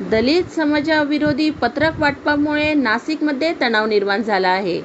दलित समाजाविरोधी पत्रक वाटपामुळे नाशिकमध्ये तणाव निर्माण झाला आहे.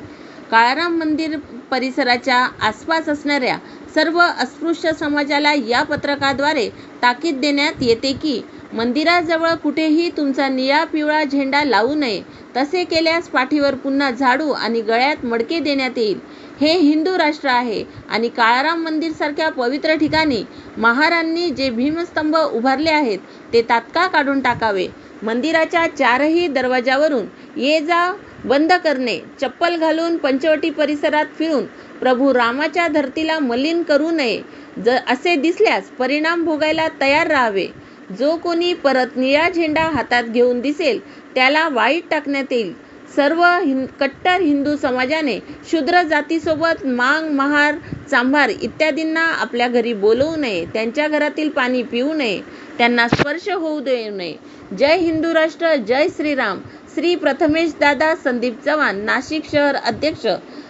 काळाराम मंदिर परिसराच्या आसपास असणाऱ्या सर्व अस्पृश्य समाजाला या पत्रकाद्वारे ताकीद देण्यात येते की मंदिराजवळ कुठेही तुमचा निळा पिवळा झेंडा लावू नये. तसे केल्यास पाठीवर पुन्हा झाडू आणि गळ्यात मडके देण्यात येईल. हे हिंदू राष्ट्र आहे आणि काळाराम मंदिरसारख्या पवित्र ठिकाणी महारांनी जे भीमस्तंभ उभारले आहेत ते तात्काळ काढून टाकावे. मंदिराच्या चारही दरवाजावरून ये जा बंद करणे चप्पल घालून पंचवटी परिसरात फिरून प्रभू रामाच्या धर्तीला मलिन करू नये ज असे दिसल्यास परिणाम भोगायला तयार राहावे. जो कोणी परत निळा झेंडा हातात घेऊन दिसेल त्याला वाईट टाकण्यात येईल. सर्व हिं कट्टर हिंदू समाजाने शूद्र जातीसोबत मांग महार चांभार इत्यादींना आपल्या घरी बोलवू नये त्यांच्या घरातील पाणी पिऊ नये. त्यांना स्पर्श होऊ देऊ नये. जय हिंदू राष्ट्र जय श्रीराम. श्री प्रथमेश दादा संदीप चव्हाण नाशिक शहर अध्यक्ष.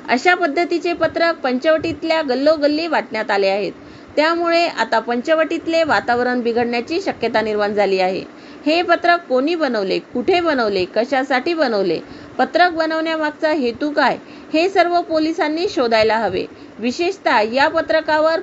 अशा पद्धतीचे पत्रक पंचवटीतल्या गल्लोगल्ली वाटण्यात आले आहेत. त्यामुळे आता पंचवटीतले वातावरण बिघडण्याची शक्यता निर्माण झाली आहे. हे पत्रक कोणी बनवले कुठे बनवले कशासाठी बनवले पत्रक बनवण्यामागचा हेतू काय हे सर्व पोलिसांनी शोधायला हवे. विशेषतः या पत्रकावर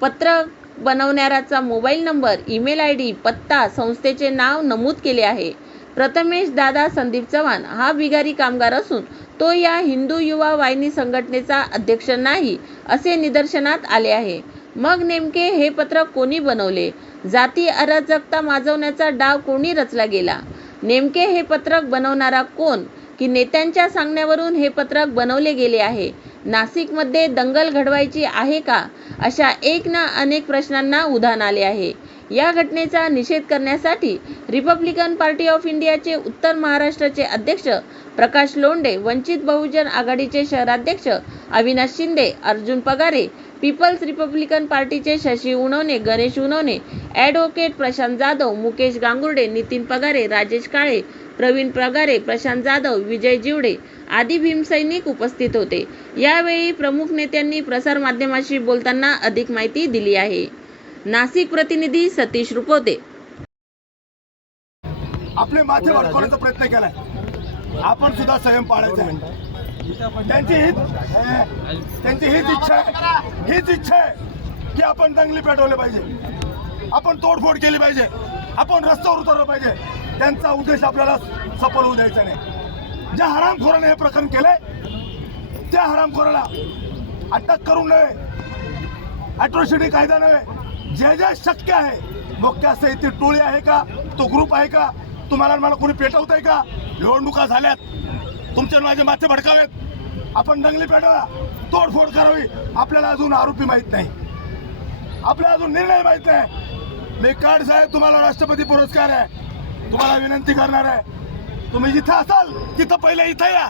पत्रक बनवणाऱ्याचा mobile number email I D पत्ता संस्थेचे नाव नमूद केले आहे. प्रथमेश दादा संदीप चव्हाण हा बिगारी कामगार असून तो या हिंदू युवा वाहिनी संघटनेचा अध्यक्ष नाही असे निदर्शनात आले आहे. मग नेमके हे पत्रक कोणी बनवले? जाती अराजकता माजवण्याचा डाव कोणी रचला गेला? नेमके हे पत्रक बनवणारा कोण? की नेत्यांच्या सांगण्यावरून हे पत्रक बनवले गेले आहे? नाशिकमध्ये दंगल घडवायची आहे का? अशा एक ना अनेक प्रश्नांना उधाण आले आहे. या घटनेचा निषेध करण्यासाठी रिपब्लिकन पार्टी ऑफ इंडियाचे उत्तर महाराष्ट्राचे अध्यक्ष प्रकाश लोंढे वंचित बहुजन आघाडीचे शहराध्यक्ष अविनाश शिंदे अर्जुन पगारे पीपल्स रिपब्लिकन पार्टीचे शशी उणवणे गणेश उणवणे ॲडव्होकेट प्रशांत जाधव मुकेश गांगुर्डे नितीन पगारे राजेश काळे प्रवीण पगारे प्रशांत जाधव विजय जिवडे आदी भीमसैनिक उपस्थित होते. यावेळी प्रमुख नेत्यांनी प्रसारमाध्यमांशी बोलताना अधिक माहिती दिली आहे. नाशिक प्रतिनिधी सतीश रुपवते. आपले माथे भडकवण्याचा प्रयत्न केलाय? आपण सुद्धा संयम पाळायचा आहे. त्यांची हीच त्यांची हीच इच्छा आहे. हीच इच्छा आहे की आपण दंगली पेटवले पाहिजे. आपण तोडफोड केली पाहिजे. आपण रस्त्यावर उतरलं पाहिजे. त्यांचा उद्देश आपल्याला सफल होऊ द्यायचा नाही. ज्या हरामखोराने हे प्रकरण केलंय त्या हरामखोराला अटक करू नये. अॅट्रॉसिटी कायदा नव्हे. जे जे शक्य आहे मोक्या ती टोळी आहे का तो ग्रुप आहे का तुम्हाला मला कोणी पेटवत आहे का निवडणुका झाल्यात तुमचे माझे माथे भडकावेत. आपण दंगली पेटवा तोडफोड करावी आपल्याला अजून आरोपी माहीत नाही. आपल्याला अजून निर्णय माहीत नाही. मी कार्ड साहेब तुम्हाला राष्ट्रपती पुरस्कार आहे. तुम्हाला विनंती करणार आहे. तुम्ही जिथं असाल तिथं पहिले इथं या.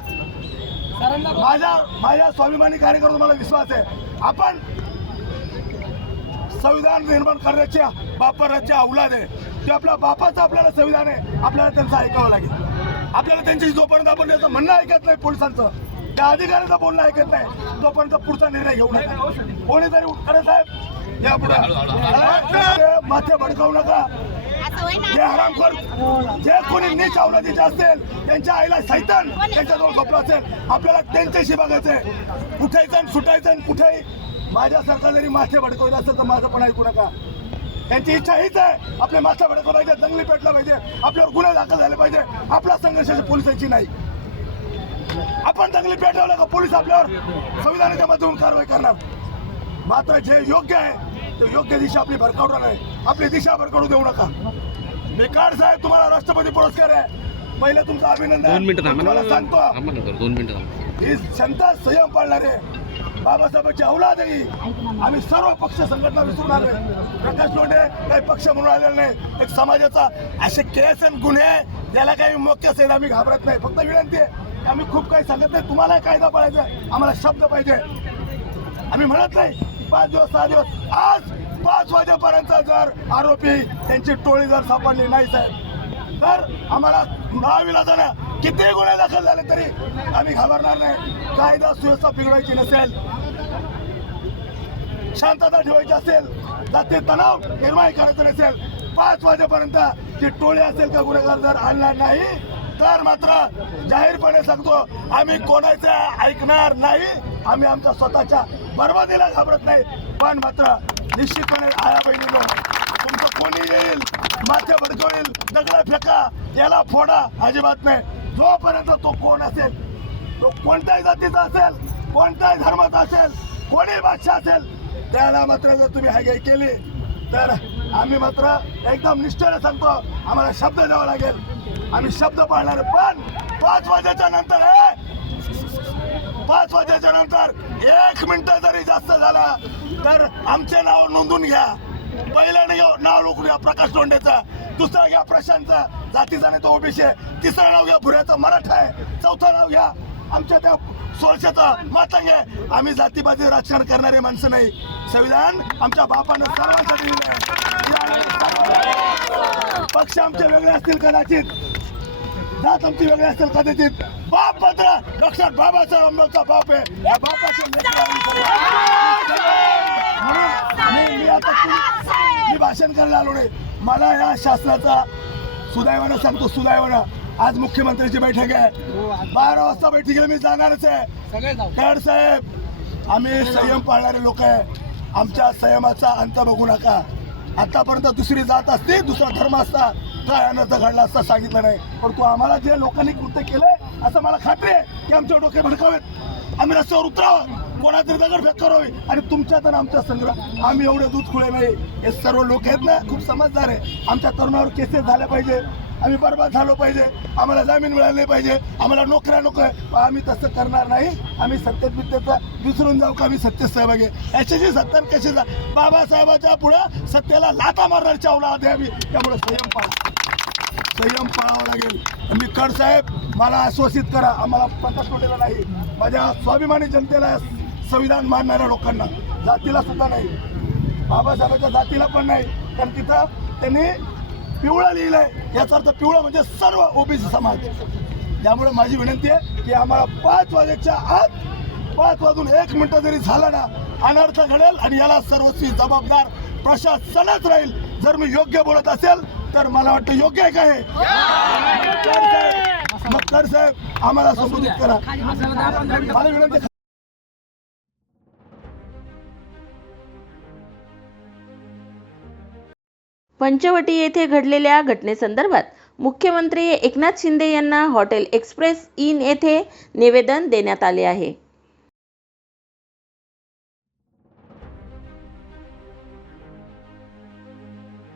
माझ्या माझ्या स्वाभिमानी कार्यकर्ता मला विश्वास आहे. आपण संविधान निर्माण करण्याच्या बापाराच्या अवलाद आहे ते आपल्या बापाचं आपल्याला संविधान आहे आपल्याला त्यांचं ऐकावं लागेल. आपल्याला त्यांची जोपर्यंत आपण त्याचं म्हणणं ऐकत नाही पोलिसांचं त्या अधिकाऱ्याचं बोलणं ऐकत नाही तोपर्यंत पुढचा निर्णय घेऊ नका. कोणीतरी उत्तरे साहेब या पुढे. माथे भडकावू नका. जे हरामखोर जे कोणी नीच अवलादीचे असतील त्यांच्या आईला सैतान त्यांच्याजवळ झोपला असेल आपल्याला त्यांच्याशी बघायचंय आणि सुटायचं कुठेही माझ्यासारखा जरी माथे भडकवलं असेल तर माझं पण ऐकू नका. त्यांची इच्छा हीच आहे आपले माथा भडकलं पाहिजे दंगली पेटला पाहिजे आपल्यावर गुन्हे दाखल झाले पाहिजे आपला संघर्षाची पोलिसांची नाही. आपण दंगली पेटवलं का पोलीस आपल्यावर संविधानाच्या माध्यमातून कारवाई करणार? मात्र जे योग्य आहे ते योग्य दिशा आपली भरकावणार आहे आपली दिशा भरकावू देऊ नका. बेकार साहेब तुम्हाला राष्ट्रपती पुरस्कार आहे. पहिले तुमचं अभिनंदन. तुम्हाला सांगतो. दोन मिनिटं ही क्षमता संयम पाळणारे बाबासाहेबांची औलाद आहे. आम्ही सर्व पक्ष संघटना विसरून आलोय. प्रकाश लोंढे काही पक्ष म्हणून आलेला नाही. एक समाजाचा असे केस आणि गुन्हे याला काही मोक्य आहेत आम्ही घाबरत नाही. फक्त विनंती आहे आम्ही खूप काही सांगत नाही. तुम्हाला कायदा पाळायचा. आम्हाला शब्द पाहिजे. आम्ही म्हणत नाही पाच दिवस सहा दिवस. आज पाच वाजेपर्यंत जर आरोपी त्यांची टोळी जर सापडली नाही साहेब तर आम्हाला नाविला जाणं किती गुन्हे दाखल झाले तरी आम्ही घाबरणार नाही. कायदा सुव्यवस्था बिघडवायची नसेल शांतता ठेवायची असेल जाती तणाव निर्माण करायचं नसेल पाच वाजेपर्यंत ती टोळी असेल का गुन्हेगार जर आणणार नाही तर मात्र जाहीरपणे सांगतो आम्ही कोणाचं ऐकणार नाही आम्ही आमच्या स्वतःच्या बर्बादीला घाबरत नाही पण मात्र निश्चितपणे आया बहिणीनो तुमचं कोणी येईल माथे भडकवेल दगडा फेका याला फोडा अजिबात नाही. जोपर्यंत तो कोण असेल तो कोणत्याही जातीचा असेल कोणत्याही धर्माचा असेल कोणी भाषा असेल त्याला मात्र जर तुम्ही हायगाई केली तर आम्ही मात्र एकदम निष्ठेने सांगतो आम्हाला शब्द द्यावा लागेल. आम्ही शब्द पाळणार पण पाच वाजेच्या नंतर हे, पाच वाजेच्या नंतर एक मिनिट जरी जास्त झाला तर आमचे नाव नोंदून घ्या. पहिलं नाही नाव रोखून घ्या प्रकाश तोंडेचं. दुसरं घ्या प्रशांतचं. जातीचा नाही तो ओबीसी आहे. तिसरं नाव घ्या भुऱ्याचं. मराठा आहे. चौथं नाव घ्या आमच्या त्या सोळशाचं मातंग आहे. आम्ही जातीबाजी राजकारण करणारे माणसं नाही. संविधान आमच्या बापानं सर्वांसाठी दिलंय. पक्ष आमचे वेगळे असतील कदाचित. जात आमची वेगळी असतील कदाचित. बाप मात्र डॉक्टर बाबासाहेब आंबेडकर बाप आहे. या बापाचे मी- आता मी भाषण करायला आलो नाही. मला या शासनाचा सुदैवानं सांगतो सुदैवानं. आज मुख्यमंत्र्यांची बैठक आहे. बारा वाजता बैठकीला मी जाणारच आहे. साहेब आम्ही संयम पाळणारे लोक आहे. आमच्या संयमाचा अंत बघू नका. आतापर्यंत दुसरी जात असती दुसरा धर्म असता काय अनर्थ घडला असता सांगितलं नाही. परंतु आम्हाला जे लोकांनी कृत्य केलंय असं मला खात्री आहे की आमचे डोके भडकावेत. आम्ही रस्त्यावर उतरावं. कोणातरी दगडफेक करावी. आणि तुमच्यात आणि आमच्या संग्रह आम्ही एवढे दूध खुळे नाही. हे सर्व लोक आहेत ना खूप समजदार आहे. आमच्या तरुणावर केसेस झाल्या पाहिजे. आम्ही बरबाद झालो पाहिजे. आम्हाला जामीन मिळाले पाहिजे. आम्हाला नोकऱ्या नको आहे आम्ही तसं करणार नाही. आम्ही सत्तेत बित्तेचा विसरून जाऊ का? आम्ही सत्तेत सहभागी याच्याशी सत्तर कशी जा बाबासाहेबाच्या पुढं सत्तेला लाता मारणार अवला आधी आम्ही. त्यामुळे संयम पाळा. संयम पाळावा लागेल. मी कड साहेब मला आश्वासित करा आम्हाला प्रकाश पटेला नाही. माझ्या स्वाभिमानी जनतेला संविधान मानणाऱ्या लोकांना जातीला सुद्धा नाही. बाबासाहेबांच्या जातीला पण नाही. कारण तिथं त्यांनी पिवळं लिहिलंय. याचा अर्थ पिवळं म्हणजे सर्व ओबीसी समाज. त्यामुळे माझी विनंती आहे की आम्हाला पाच वाजेच्या आत पाच वाजून एक मिनिटं जरी झाला ना अनर्थ घडेल आणि याला सर्वस्वी जबाबदार प्रशासनच राहील. जर मी योग्य बोलत असेल तर मला वाटतं योग्य आहे का हे? कर साहेब, मग कर. साहेब आम्हाला संबोधित करा पंचवटी येथे घडलेल्या घटनेसंदर्भात मुख्यमंत्री एकनाथ शिंदे यांना हॉटेल एक्सप्रेस इन येथे निवेदन देण्यात आले आहे.